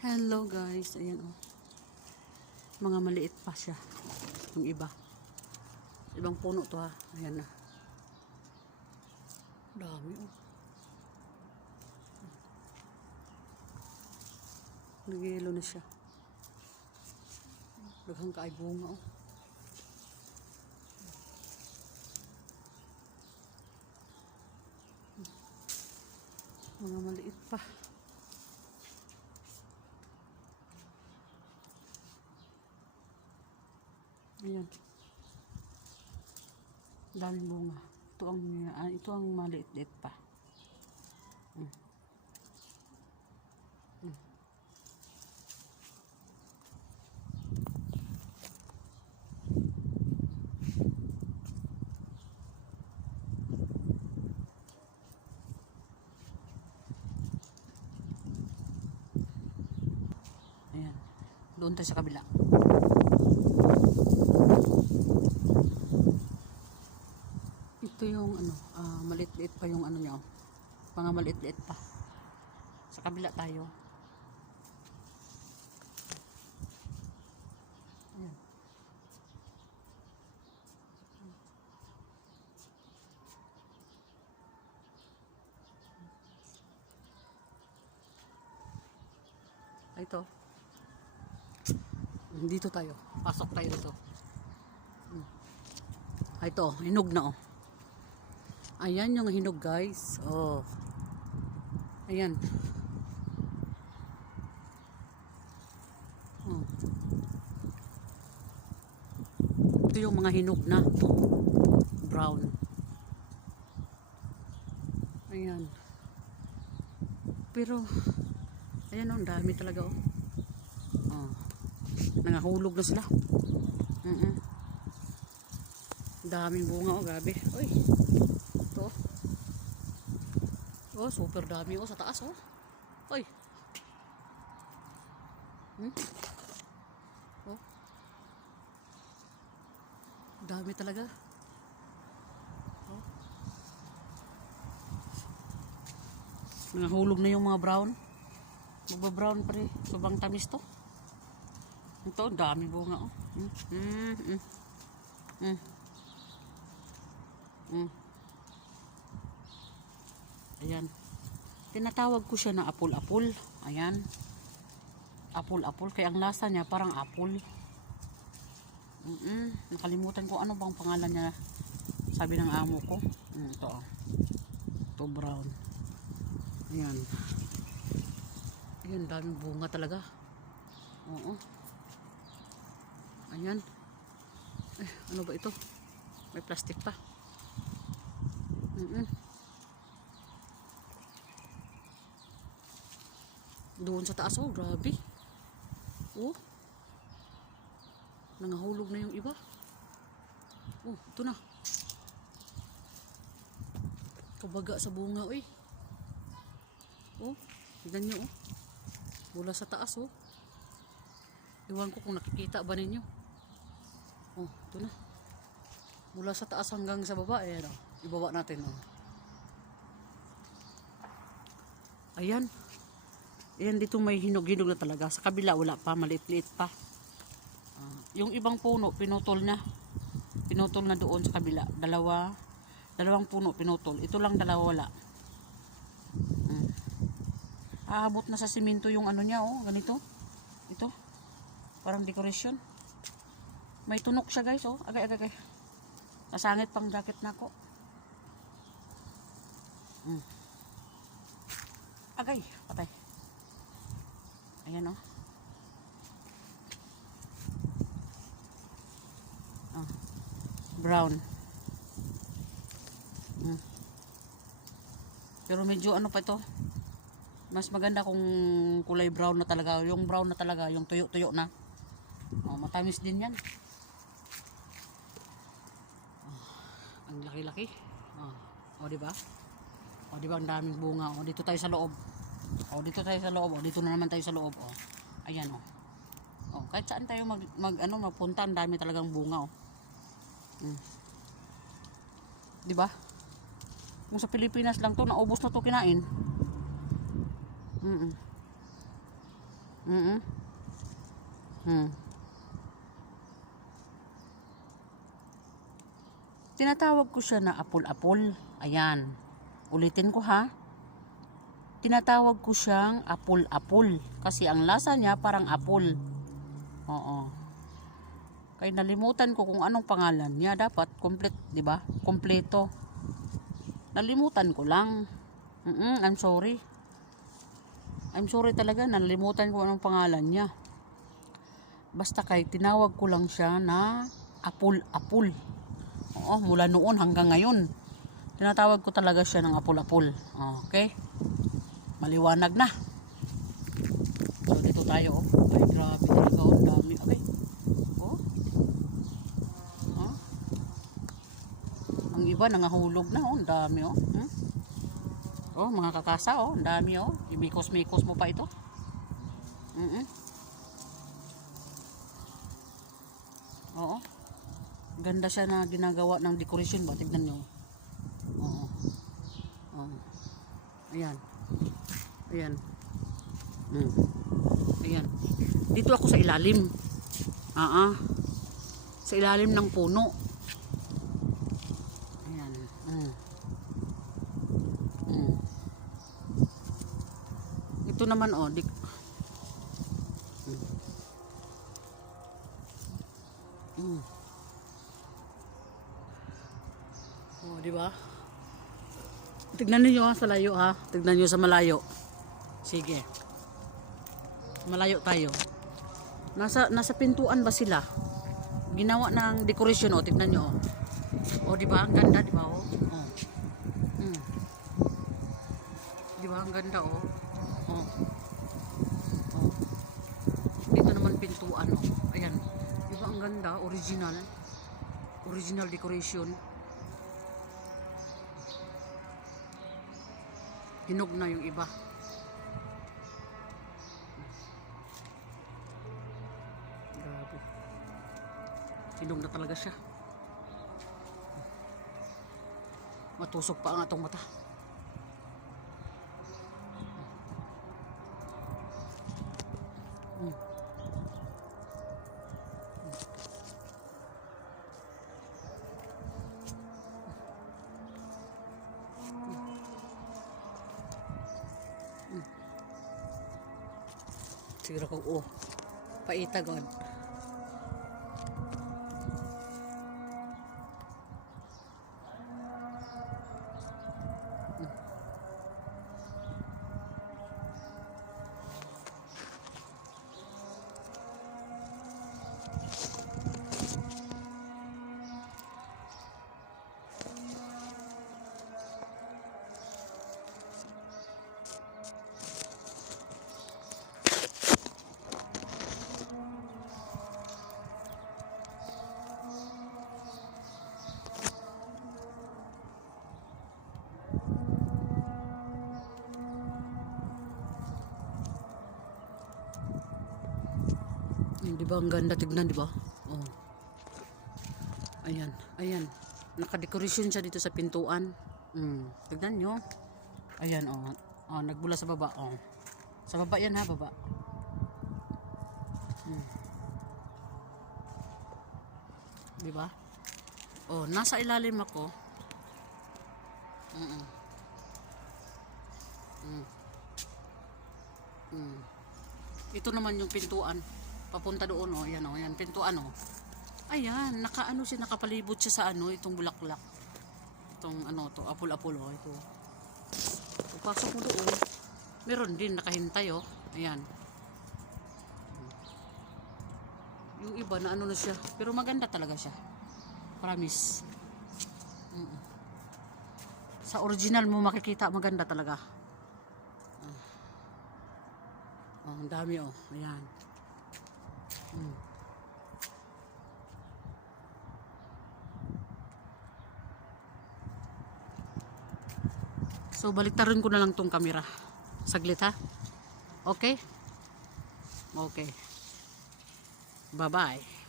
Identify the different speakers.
Speaker 1: Hello guys, ayan oh. Mga maliit pa siya. Yung iba. Ibang puno to ha. Ayan na. Dami oh. Nagilo na siya. Daghang kaay bunga oh. Mga maliit pa. Ayan. Daming bunga. Ito ang, ah, ito ang maliit-liit pa. Mm. Mm. Ayan. Doon tayo sa kabila. Ito yung ano, ah, maliit-liit pa yung ano niya. oh. Mga maliit-liit pa. Sa kabila tayo. Ayan. Ah, Ito. Dito tayo. Pasok tayo dito. Ah, Ito, hinog na oh. Ayan yung hinog guys. Oh. Ayan. Oh. Ito yung mga hinog na. Brown. Ayan. Pero, ayan oh, dami talaga. Oh. Nangahulog na sila. Mm -mm. Daming bunga oh, grabe. Uy. Ito. Oh, super dami oh sa taas oh. Uy. Hmm? Oh. Dami talaga. Oh. Nangahulog na yung mga brown. Magba-brown pa rin. Sobrang tamis to. Ito, dami bunga oh. Mm, mm, mm. Mm. Mm. Ayan. Tinatawag ko siya na apul-apul. Ayan. Apul-apul. Kaya ang lasa niya parang apple. Mm Nakalimutan ko ano bang pangalan niya. Sabi ng amo ko. Mm, ito. oh. Ito brown. Ayan. Ayan, daming bunga talaga. Oo. Ayan. Eh, ano ba ito? May plastic pa. Mm Doon sa taas, oh, grabe. Oh. Nangahulog na yung iba. Oh, ito na. Kabaga sa bunga, uy. Oh, tignan oh. Mula sa taas, oh. Iwan ko kung nakikita ba ninyo. Ito na. Mula sa taas hanggang sa baba, ayan, oh. Ibaba natin, oh. Ayan. Ayan, dito may hinog-hinog na talaga. Sa kabila, wala pa. Maliit-liit pa. Ah, yung ibang puno, pinutol na. Pinutol na doon sa kabila. Dalawa. Dalawang puno, pinutol. Ito lang dalawa wala. Mm. Aabot na sa simento yung ano niya, oh. Ganito. Ito. Parang decoration. May tunok siya, guys, oh. Agay, agay, agay. Nasangit pang jacket na ko. Mm. Agay, patay. Ayan o. Oh. Brown. Mm. Pero medyo ano pa ito. Mas maganda kung kulay brown na talaga. Yung brown na talaga. Yung tuyo-tuyo na. Oh, matamis din yan. Ang laki-laki. Oh, oh di ba? Oh, di ba ang daming bunga. Oh, dito tayo sa loob. Oh, dito tayo sa loob. Oh, dito na naman tayo sa loob. Oh. Ayan oh. Oh, kahit saan tayo mag, mag ano magpunta, ang dami talagang bunga oh. Mm. 'Di ba? Kung sa Pilipinas lang 'to, naubos na 'to kinain. Mm. -mm. Mm Hmm. Tinatawag ko siya na apol-apol. Ayan. Ulitin ko ha. Tinatawag ko siyang apol-apol. Kasi ang lasa niya parang apol. Oo. Kaya nalimutan ko kung anong pangalan niya. Dapat complete, di ba? Kompleto. Nalimutan ko lang. Mm I'm sorry. I'm sorry talaga. Nalimutan ko anong pangalan niya. Basta kay tinawag ko lang siya na apol-apol. Oo, mula noon hanggang ngayon. Tinatawag ko talaga siya ng apol-apol. Okay? Maliwanag na. So, dito tayo. Oh. Ay, grabe talaga. Oh, ang dami. Okay. Oh. Oh. Ang iba nangahulog na. Oh, ang dami. Oh. Hmm? Oh, mga kakasa. Oh, ang dami. Oh. Imikos-mikos mo pa ito. Mm Oo. Ganda siya na ginagawa ng decoration ba? Tignan nyo. Oo. Oo. Ayan. Ayan. Mm. Ayan. Dito ako sa ilalim. Ah ah. Sa ilalim ng puno. Ayan. Mm. Mm. Ito naman oh, di, Mm. Oh, di ba? Tignan niyo ha, sa layo ha. Tignan niyo sa malayo. Sige. Malayo tayo. Nasa nasa pintuan ba sila? Ginawa ng decoration oh, tignan niyo oh. Oh, di ba? Ang ganda, di ba oh? Oh. Mm. Di ba? Ang ganda oh. Oh. Oh. Naman pintuan oh. Ayan. Di ba ang ganda? Original. Original decoration. Hinog na yung iba. Grabe. Hinog na talaga siya. Matusok pa ang atong mata. Siguro ko, oh, paita ba ang ganda tignan, di ba? Oh. Ayan, ayan. Nakadekorasyon siya dito sa pintuan. Mm. Tignan nyo. Ayan, oh. Oh, nagbula sa baba, oh. Sa baba yan ha, baba. Mm. Di ba? Oh, nasa ilalim ako. Mm -mm. Mm. Mm. Ito naman yung pintuan. Papunta doon, oh. Yan, oh. Yan, pintuan, oh. Ayan, nakaano siya, nakapalibot siya sa ano, itong bulaklak. Itong ano to, apul-apul, oh. Ito. Pagpasok mo doon, meron din, nakahintay, oh. Ayan. Yung iba na ano na siya. Pero maganda talaga siya. Promise. Mm. Sa original mo makikita maganda talaga. Oh, ang dami oh. Ayan. So baliktarin ko na lang tong camera. Saglit ha. Okay? Okay. Bye-bye.